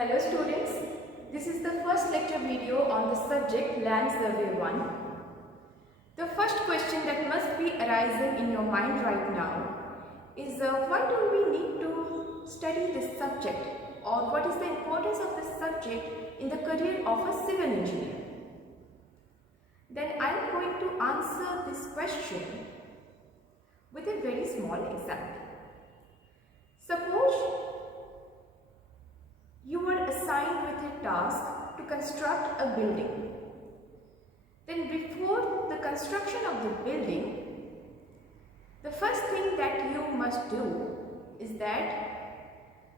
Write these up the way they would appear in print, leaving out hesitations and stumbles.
Hello students, this is the first lecture video on the subject Land Survey 1. The first question that must be arising in your mind right now is why do we need to study this subject, or what is the importance of this subject in the career of a civil engineer? Then I am going to answer this question with a very small example. Suppose you were assigned with a task to construct a building. Then before the construction of the building, the first thing that you must do is that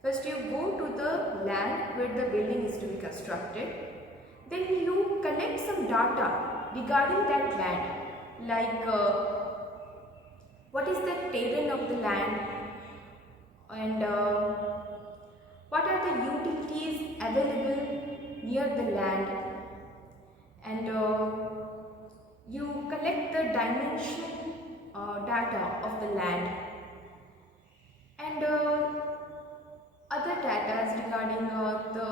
first you go to the land where the building is to be constructed. Then you collect some data regarding that land, like what is the terrain of the land, and what are the utilities available near the land, and you collect the dimension data of the land and other data regarding the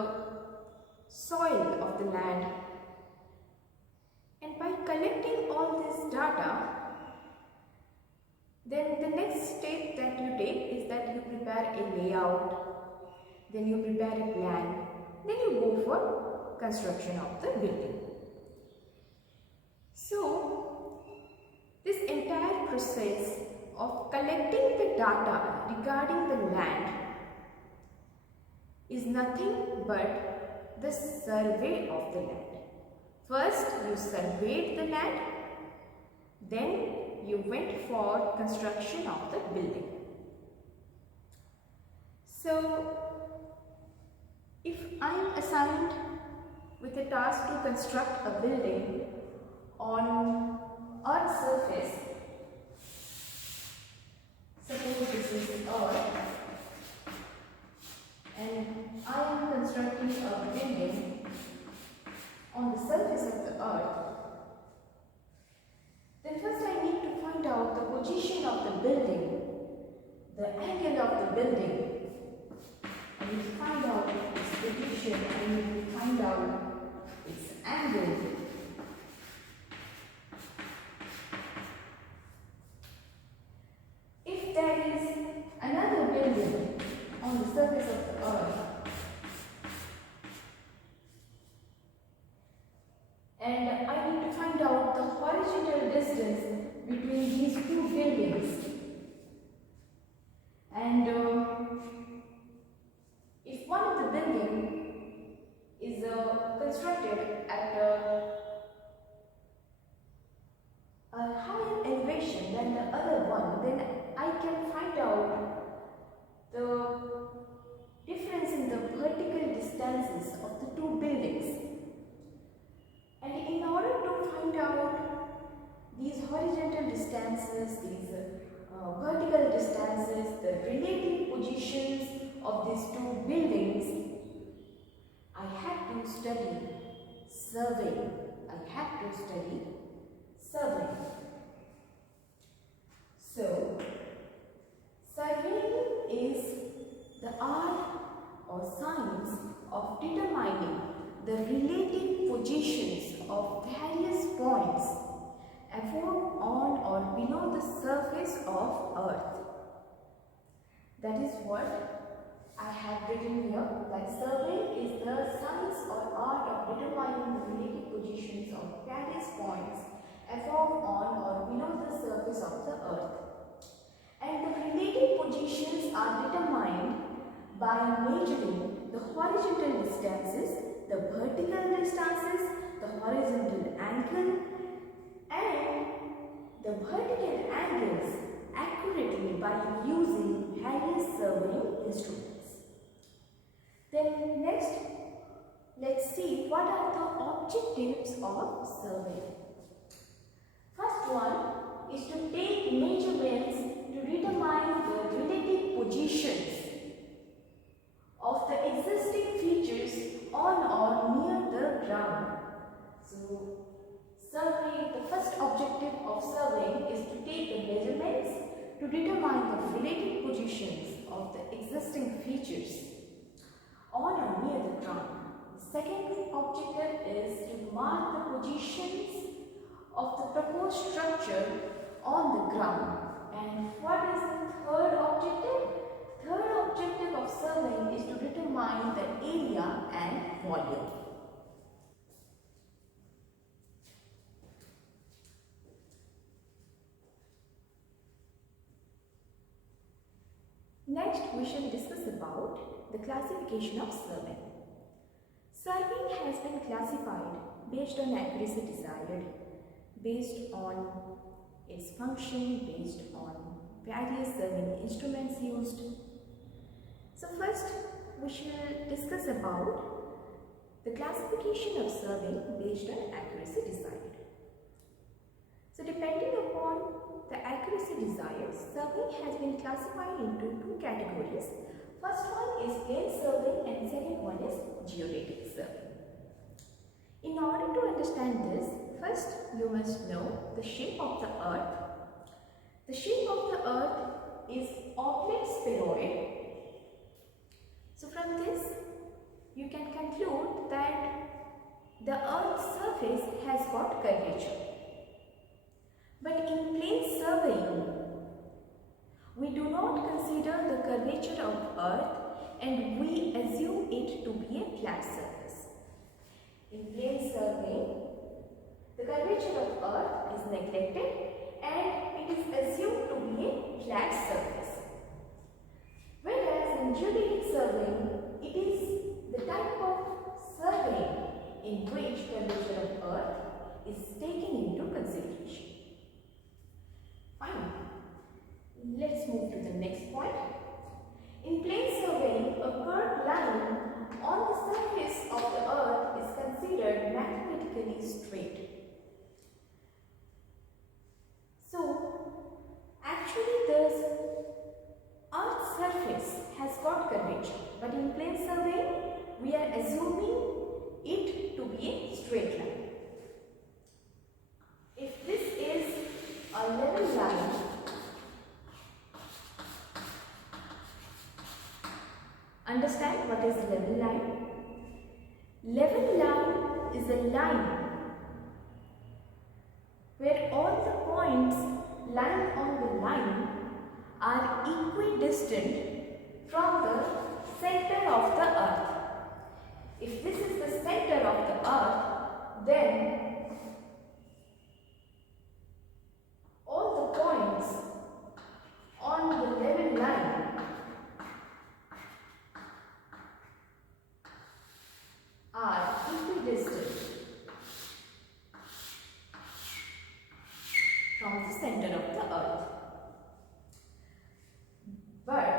soil of the land. And by collecting all this data, then the next step that you take is that you prepare a layout. Then you prepare a plan, then you go for construction of the building. So, this entire process of collecting the data regarding the land is nothing but the survey of the land. First, you surveyed the land, then you went for construction of the building. So, if I am assigned with a task to construct a building on Earth's surface, suppose this is Earth, and I am constructing a building on the surface of the Earth, then first I need to find out the position of the building, the angle of the building. I need to find out its position, I need to find out its angle. If there is another building on the surface of the Earth, and I need to find out the horizontal distance between these two buildings, and if one of the building is constructed at a higher elevation than the other one, then I can find out the difference in the vertical distances of the two buildings. And in order to find out these horizontal distances, these vertical distances, the relative positions of these two buildings, I had to study surveying. So, surveying is the art or science of determining the relative positions of various points above, on or below the surface of Earth. That is what I have written here, that survey is the science or art of determining the relative positions of various points above, on or below the surface of the Earth. And the relative positions are determined by measuring the horizontal distances, the vertical distances, the horizontal angle, and the vertical angles accurately by using various surveying instruments. Then next, let's see what are the objectives of surveying. First one is to take measurements to determine the relative positions of the existing features on or near the ground. So, the first objective of surveying is to take the measurements to determine the relative positions of the existing features on or near the ground. second objective is to mark the positions of the proposed structure on the ground. And what is the third objective? Third objective of surveying is to determine the area and volume. Next, we shall discuss about the classification of survey. Surveying has been classified based on accuracy desired, based on its function, based on various surveying instruments used. So first, we shall discuss about the classification of surveying based on accuracy desired. So depending upon the accuracy desired, surveying has been classified into two categories. First one is plane surveying and second one is geodetic surveying. In order to understand this, first you must know the shape of the earth. The shape of the earth is oblate spheroid. So from this you can conclude that the earth's surface has got curvature. But in plane surveying, we do not consider the curvature of earth and we assume it to be a flat surface. In plane surveying, the curvature of earth is neglected and it is assumed to be a flat surface. Whereas in geodetic surveying, it is the type of surveying in which curvature of earth is taken into consideration. Fine. Let's move to the next point. In plane surveying, a curved line on the surface of the earth is considered mathematically straight. So, actually the earth's surface has got curvature, but in plane surveying, we are assuming it to be a straight line. If this is a level line, understand what is level line? Level line is a line where all the points lying on the line are equidistant from the center of the earth. If this is the center of the earth, then all the points on the level line are equidistant from the center of the earth. But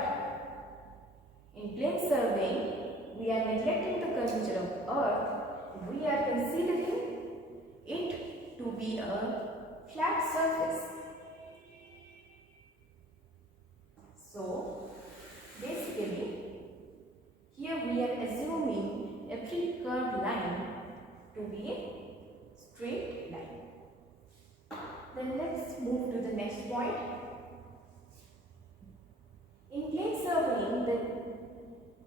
in plane surveying, we are neglecting the curvature of earth and we are considering it to be a flat surface. So, basically, here we are assuming every curved line to be a straight line. Then let's move to the next point. In plane surveying, the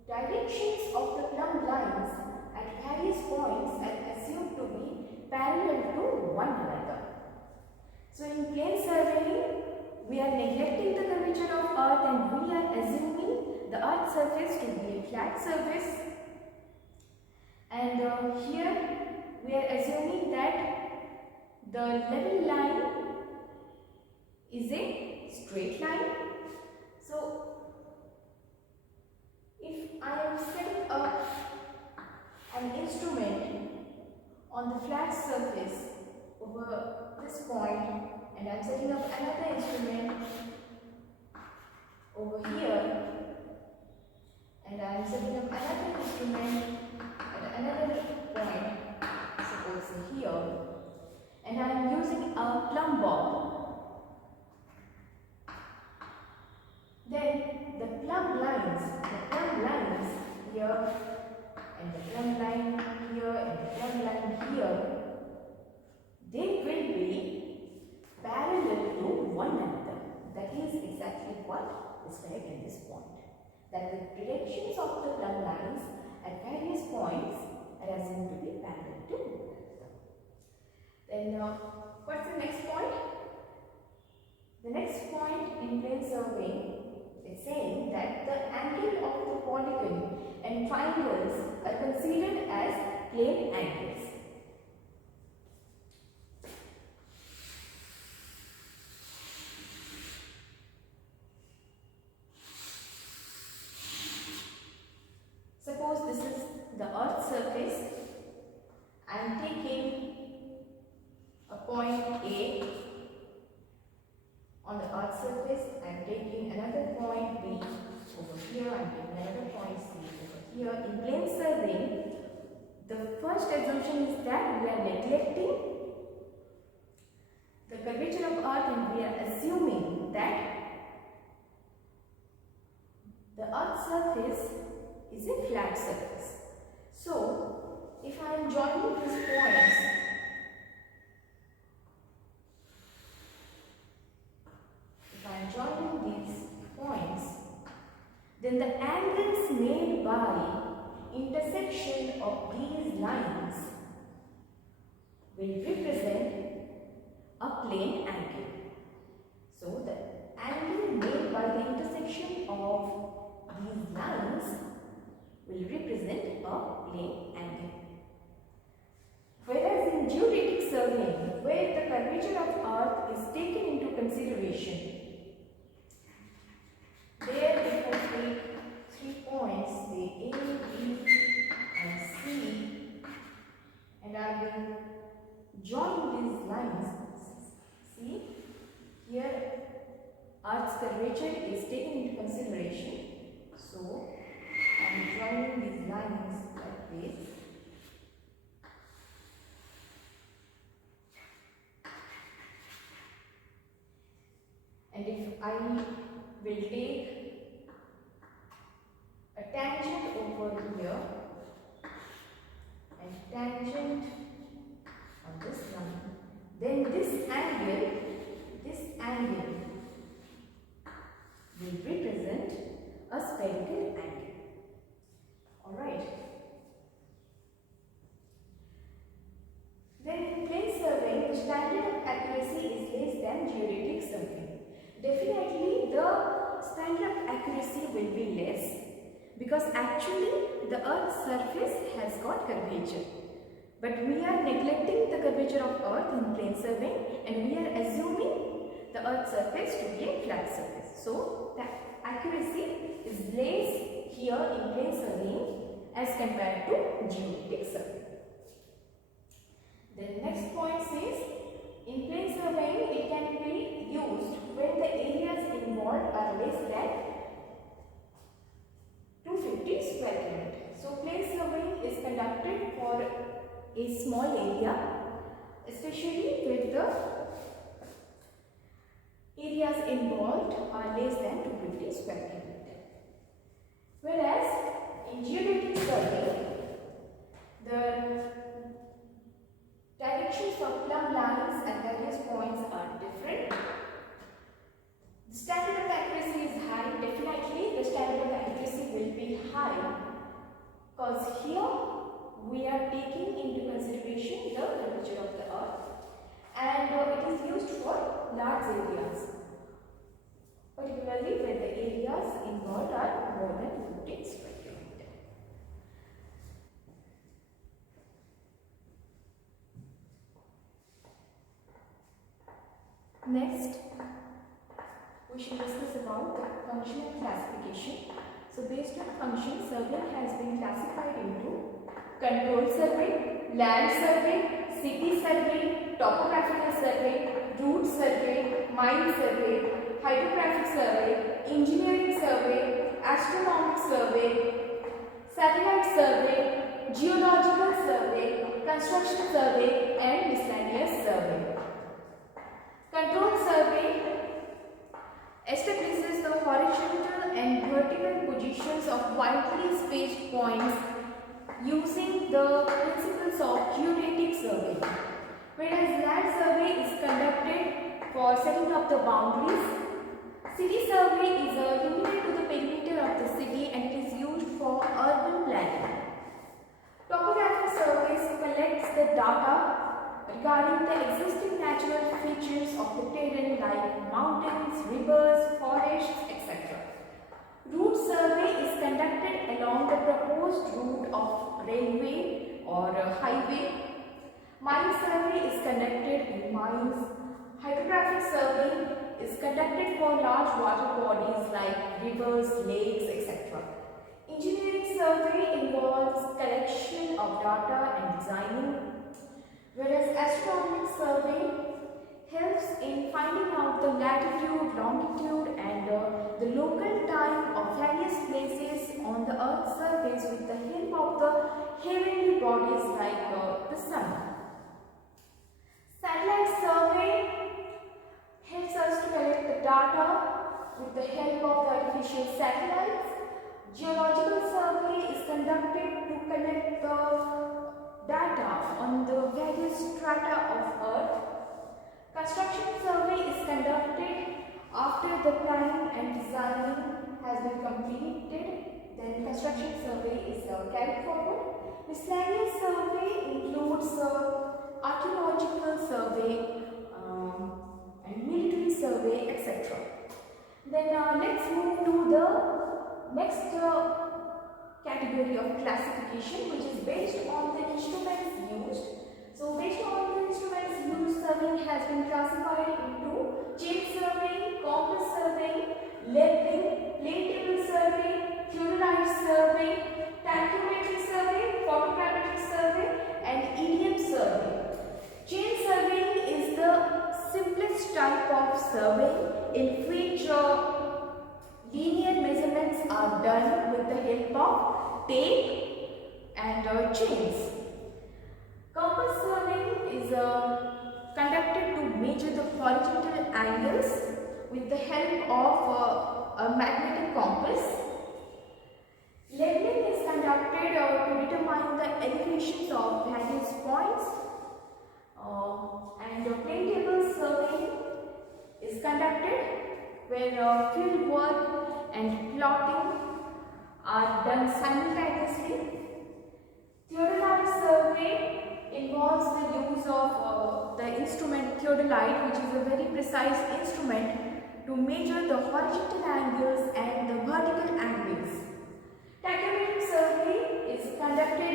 directions of the plumb lines at various points are assumed to be parallel to one another. So in plane surveying, we are neglecting the curvature of earth and we are assuming the earth's surface to be a flat surface. And here we are assuming that the level line is a straight line. So if I am setting up an instrument on the flat surface over this point and I am setting up another instrument over here and I am setting up another instrument at another point, suppose here, and I am using a plumb bob. Then the plumb lines here and the plumb line here and the plumb line here, they will be parallel to one another. That is exactly what is correct in this point. That the directions of the plumb lines at various points are assumed to be parallel to each other. Then what's the next point? The next point in plane surveying is saying that the angle of the polygon and triangles are considered as plane angles. Suppose this is the Earth's surface. I am taking a point A on the Earth's surface. I am taking another point B over here. I am taking another point C over here. In plane surveying, the first assumption is that we are neglecting the curvature of Earth and we are assuming that the Earth's surface is a flat surface. So, if I am joining these points, then the angles made by intersection of these lines will represent a plane angle. So, the angle made by the intersection of these lines will represent a plane angle. Whereas in geodetic surveying, where the curvature of Earth is taken into consideration, there we have three points, the A, B and C, and I will join these lines. See, here Earth's curvature is taken into consideration. So, I am joining these lines like this. And if I will take a tangent over here and tangent on this line, then this angle will represent a spherical angle. Alright. Then in plane surveying, the standard of accuracy is less than geodetic surveying. Definitely the standard of accuracy will be less, because actually the Earth's surface has got curvature. But we are neglecting the curvature of Earth in plane surveying and we are assuming the Earth's surface to be a flat surface. So the accuracy is less here in plane surveying as compared to geodetic surveying. The next point says, in plane surveying it can be used when the areas involved are less than 250 square kilometers. So plane surveying is conducted for a small area, especially with the areas involved are less than 250 square kilometers. Whereas in geodetic survey, the directions of plumb lines and various points are different. The standard of accuracy is high. Definitely the standard of accuracy will be high, because here we are taking into consideration the curvature of the Earth, and it is used for large areas, particularly where the areas involved are more than 50 square kilometers. Next, we should discuss about the function and classification. So based on function, survey has been classified into control survey, land survey, city survey, topographical survey, route survey, mine survey, hydrographic survey, engineering survey, astronomic survey, satellite survey, geological survey, construction survey and miscellaneous survey. Control survey establishes the horizontal and vertical positions of widely spaced points using the principles of geodetic survey, whereas land survey is conducted for setting up the boundaries. City survey is limited to the perimeter of the city and it is used for urban planning. Topographic surveys collects the data regarding the existing natural features of the terrain like mountains, rivers, forests, etc. Route survey is conducted along the proposed route of railway or highway. Mine survey is conducted in mines. Hydrographic survey is conducted for large water bodies like rivers, lakes, etc. Engineering survey involves collection of data and designing, whereas astronomical survey helps in finding out the latitude, longitude and the local time of various places on the Earth's surface with the help of the heavenly bodies like the Sun. Satellite survey helps us to collect the data with the help of the artificial satellites. Geological survey is conducted to collect the data on the various strata of Earth. Construction survey is conducted after the planning and designing has been completed. Then construction survey is carried forward. Miscellaneous survey includes archaeological survey and military survey, etc. Then let's move to the next category of classification, which is based on the instruments used. So based on the instruments used, surveying has been classified into chain surveying, compass surveying, leveling, plane table survey, theodolite survey, tachymetric survey, photogrammetric survey and idiom survey. Chain surveying is the simplest type of surveying in which linear measurements are done with the help of tape and chains. Compass surveying is conducted to measure the horizontal angles with the help of a magnetic compass. Leveling is conducted to determine the elevations of various points. And plane table surveying is conducted where field work and plotting are done simultaneously. Theodolite survey involves the use of the instrument theodolite, which is a very precise instrument to measure the horizontal angles and the vertical angles. Tachymetric survey is conducted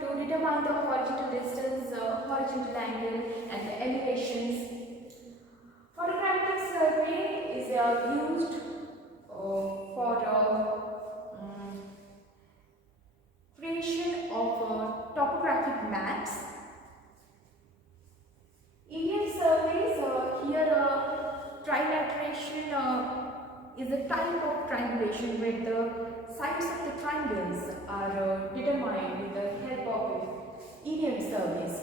to determine the horizontal distance, horizontal angle and the elevations. Photogrammetric survey is used for creation of topographic maps. Indian surveys, here trilateration is a type of triangulation where the sides of the triangles are determined with the help of Indian surveys.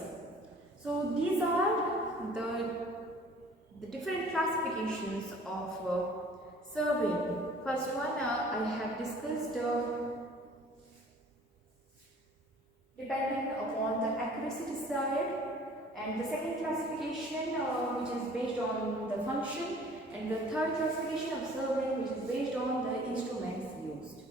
So these are the different classifications of surveying. First one I have discussed depending upon the accuracy desired, and the second classification which is based on the function, and the third classification of surveying which is based on the instruments used.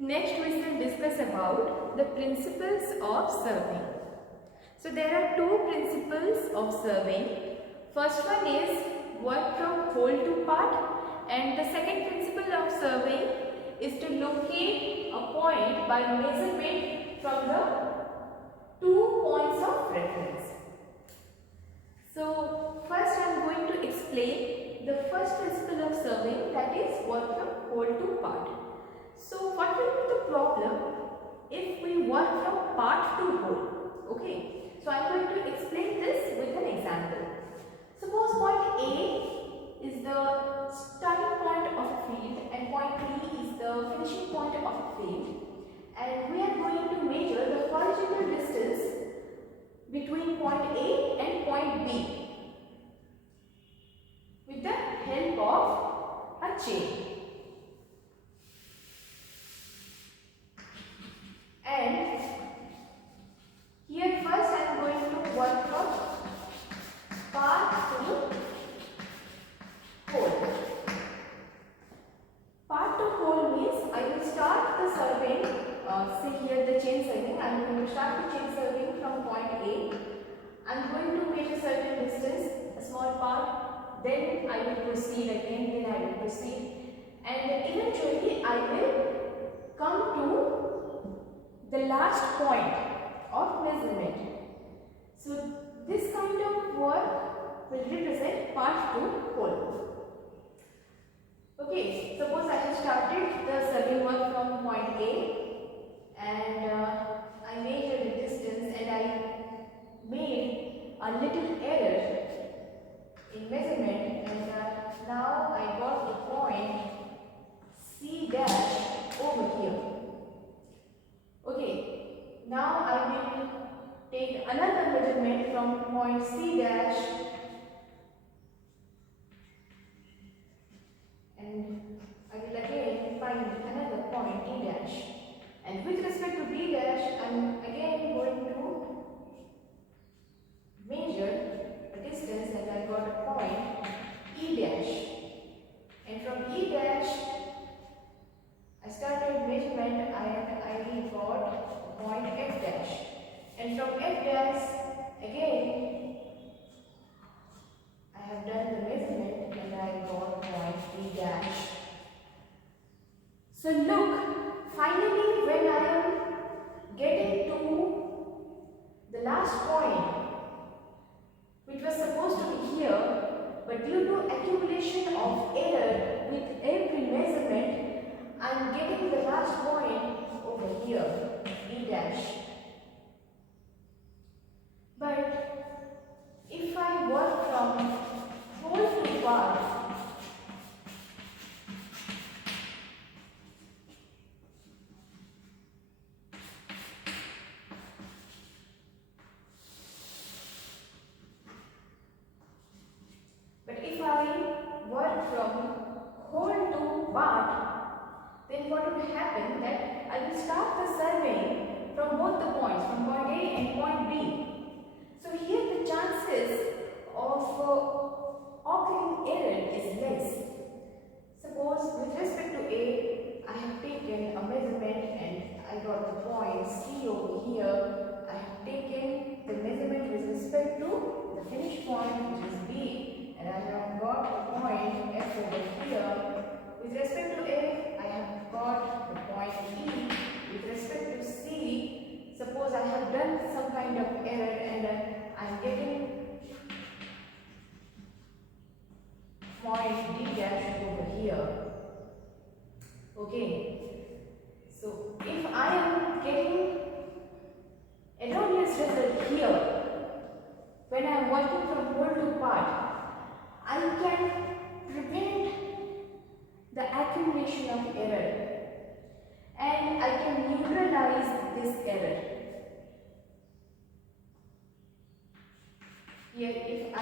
Next we will discuss about the principles of surveying. So there are two principles of surveying. First one is work from whole to part, and the second principle of surveying is to locate a point by measurement from the 2 points of reference. So first I am going to explain the first principle of surveying, that is work from whole to part. So what will be the problem if we work from part to whole? Okay, so I am going to explain this with an example. Suppose point A is the starting point of a field and point B is the finishing point of a field, and we are going to measure the horizontal distance between point A and point B with the help of a chain. And here first I am going to work from part to whole. surveying, say here the chain surveying. I am going to start the chain surveying from point A. I am going to measure certain distance, a small part, then I will proceed again, then I will proceed, and eventually I will come to the last point of measurement. So this kind of work will represent part to whole. Okay, suppose I have started the survey work from point A and I measured the distance and I made a little error in measurement, and now I got the point C dash over here. Okay, now I will take another measurement from point C dash and I will again find another point D dash, and with respect to D dash I am again going to measure the distance and I got a point E dash, and from E dash I started measurement and I got a point F dash, and from F dash again I have done the measurement and I got point D dash. So look, finally when I am getting to the last point, which was supposed to be here, but due to accumulation of error with every measurement, I am getting the last point over here, D dash. But if I work from whole to part, then what would happen that I will start the surveying from both the points, from point A and point B. So here the chances of occurring error is less. Suppose with respect to A, I have taken a measurement and I got the point C over here. I have taken the measurement with respect to the finish point, which is B, and I have got the point F over here. With respect to A, I have got the point E. With respect to C, suppose I have done some kind of error and I am getting point D dash over here. Okay. So if I am getting erroneous result here, when I am working from whole to part, I can prevent the accumulation of error and I can neutralize this error. Here if I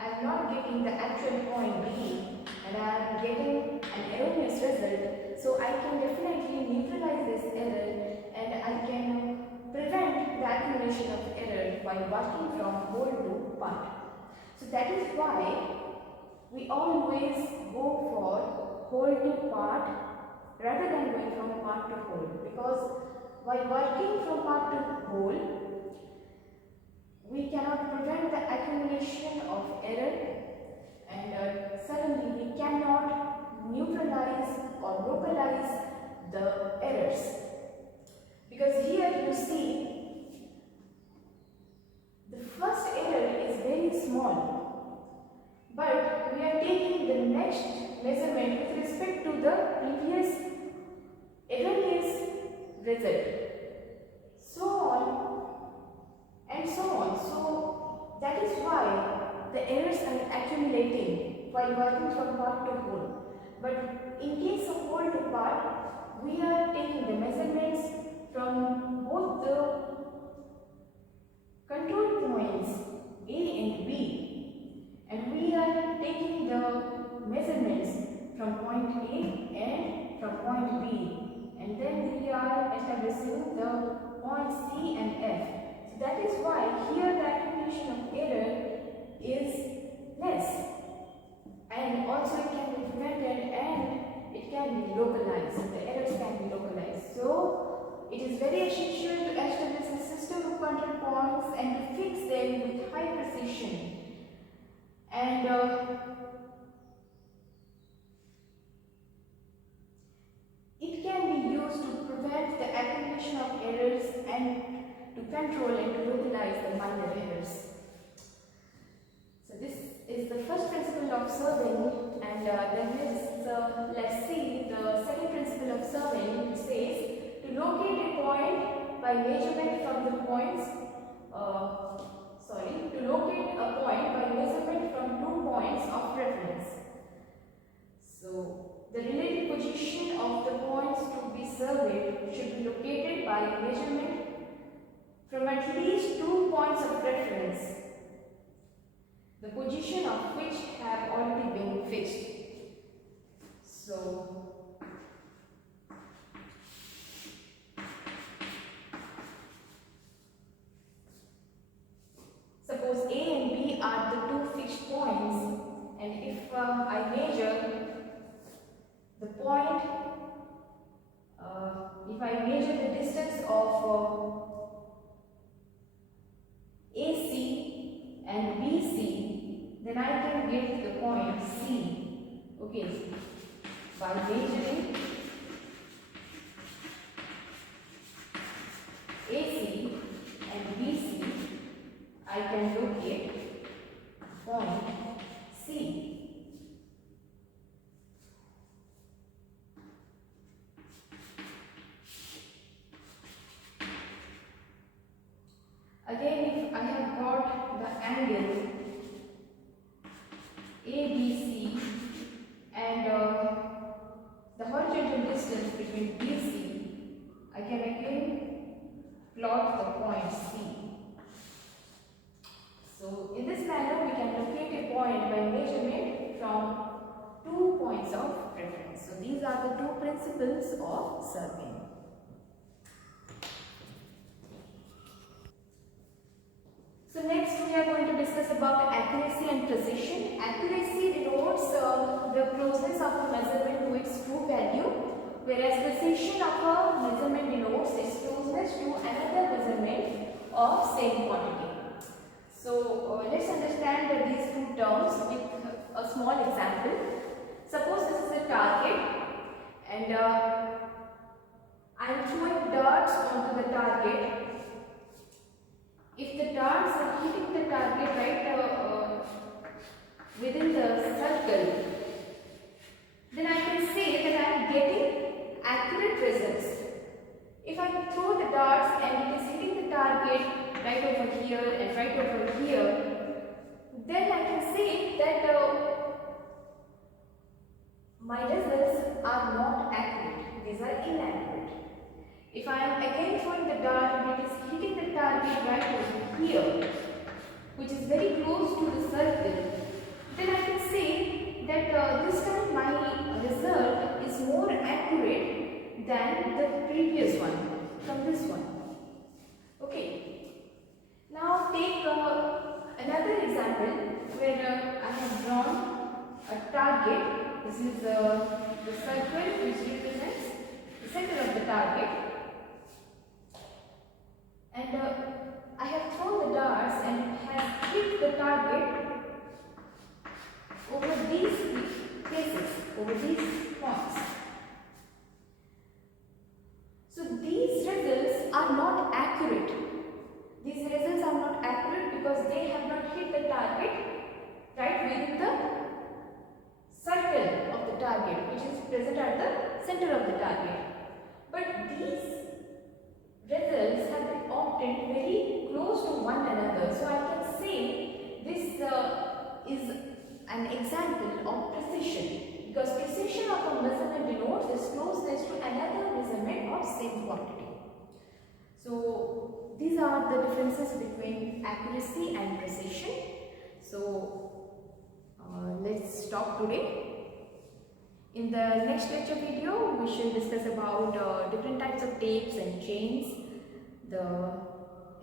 am not getting the actual point B and I am getting an erroneous result, so I can definitely neutralize this error and I can prevent the accumulation of error while working from whole to part. So that is why we always go for whole to part rather than going from part to whole, because while working from part to whole, we cannot prevent the accumulation of error and suddenly we cannot neutralize or localize the errors. Because here you see the first error is very small, but we are taking the next measurement with respect to the previous erroneous result, so on and so on. So that is why the errors are accumulating while working from part to whole. But in case of whole to part, we are taking the measurements from both the control points A and B, and we are taking the measurements from point A and from point B, and then we are establishing the points C and F. So that is why here the accumulation of error is less, and also it can be prevented and it can be localized. The errors can be localized. So points and to fix them with high precision. And it can be used to prevent the accumulation of errors and to control and to localize the minor errors. So this is the first principle of surveying, and let's see the second principle of surveying, which says to locate a point by measurement from the points. To locate a point by measurement from 2 points of reference. So the relative position of the points to be surveyed should be located by measurement from at least 2 points of reference, the position of which have already been fixed. So suppose A and B are the 2 fixed points, and if I measure the point, if I measure the distance of AC and BC, then I can get the point C. Okay, by measuring AC and BC, I can locate point C. Again, if I have got the angle ABC and the horizontal distance between BC, I can again plot the point C. So in this manner, we can locate a point by measurement from 2 points of reference. So these are the 2 principles of surveying. So next we are going to discuss about accuracy and precision. Accuracy denotes the closeness of a measurement to its true value, whereas precision of a measurement denotes its closeness to another measurement of same quantity. So let's understand these 2 terms with a small example. Suppose this is a target, and I am throwing darts onto the target. If the darts are hitting the target right within the circle, then I can say that I am getting accurate results. If I throw the darts and it is hitting the target right over here and right over here, then I can say that my results are not accurate, these are inaccurate. If I am again throwing the dart and it is hitting the target right over here, which is very close to the circle, then I can say that this time my result is more accurate than the previous one from this one. Okay. Now take another example where I have drawn a target. This is the circle which represents the center of the target. And I have thrown the darts and has hit the target over these places, over these points. So these results are not accurate. These results are not accurate because they have not hit the target right within the circle of the target, which is present at the center of the target. But these results have been obtained very close to one another. So I can say this is an example of precision, because precision of a measurement denotes its closeness to another measurement of same quantity. So these are the differences between accuracy and precision. So let's stop today. In the next lecture video, we shall discuss about different types of tapes and chains, the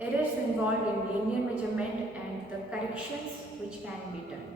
errors involved in linear measurement, and the corrections which can be done.